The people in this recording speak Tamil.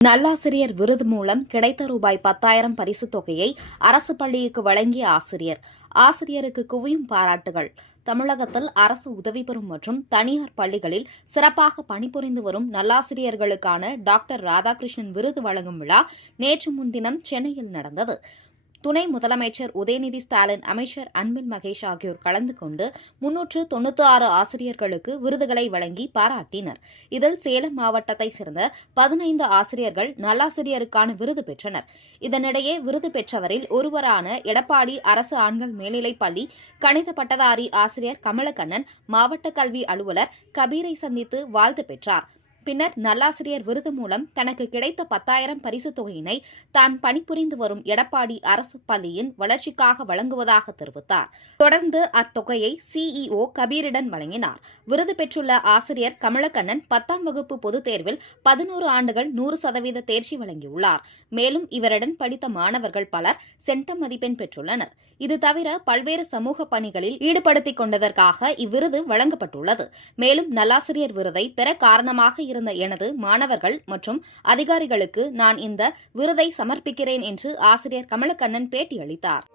நல்லாசிரியர் விருது மூலம் கிடைத்த ரூபாய் 10,000 பரிசுத் தொகையை அரசு பள்ளிக்கு வழங்கிய ஆசிரியருக்கு குவியும் பாராட்டுகள். தமிழகத்தில் அரசு உதவி பெறும் மற்றும் தனியார் பள்ளிகளில் சிறப்பாக பணிபுரிந்து வரும் நல்லாசிரியர்களுக்கான டாக்டர் ராதாகிருஷ்ணன் விருது வழங்கும் விழா நேற்று முன்தினம் சென்னையில் நடந்தது. துணை முதலமைச்சர் உதயநிதி ஸ்டாலின், அமைச்சர் அன்பில் மகேஷ் ஆகியோர் கலந்து கொண்டு 396 ஆசிரியர்களுக்கு விருதுகளை வழங்கி பாராட்டினர். இதில் சேலம் மாவட்டத்தைச் சேர்ந்த 15 ஆசிரியர்கள் நல்லாசிரியருக்கான விருது பெற்றனர். இதனிடையே விருது பெற்றவரில் ஒருவரான எடப்பாடி அரசு ஆண்கள் மேல்நிலைப் பள்ளி கணித பட்டதாரி ஆசிரியர் கமலக்கண்ணன் மாவட்ட கல்வி அலுவலர் கபீரை சந்தித்து வாழ்த்து பெற்றார். பின்னர் நல்லாசிரியர் விருது மூலம் தனக்கு கிடைத்த 10,000 பரிசுத் தொகையினை தான் பணிபுரிந்து வரும் எடப்பாடி அரசு பள்ளியின் வளர்ச்சிக்காக வழங்குவதாக தெரிவித்தார். தொடர்ந்து அத்தொகையை சிஇஓ கபீரிடம் வழங்கினார். விருது பெற்றுள்ள ஆசிரியர் கமலக்கண்ணன் 10ஆம் வகுப்பு பொதுத் தேர்வில் 11 ஆண்டுகள் 100% தேர்ச்சி வழங்கியுள்ளார். மேலும் இவருடன் படித்த மாணவர்கள் பலர் சென்டம் மதிப்பெண் பெற்றுள்ளனர். இது தவிர பல்வேறு சமூக பணிகளில் ஈடுபடுத்திக் கொண்டதற்காக இவ்விருது வழங்கப்பட்டுள்ளது. மேலும் நல்லாசிரியர் விருதை பெற காரணமாக இருந்த எனது மாணவர்கள் மற்றும் அதிகாரிகளுக்கு நான் இந்த விருதை சமர்ப்பிக்கிறேன் என்று ஆசிரியர் கமலக்கண்ணன் பேட்டியளித்தார்.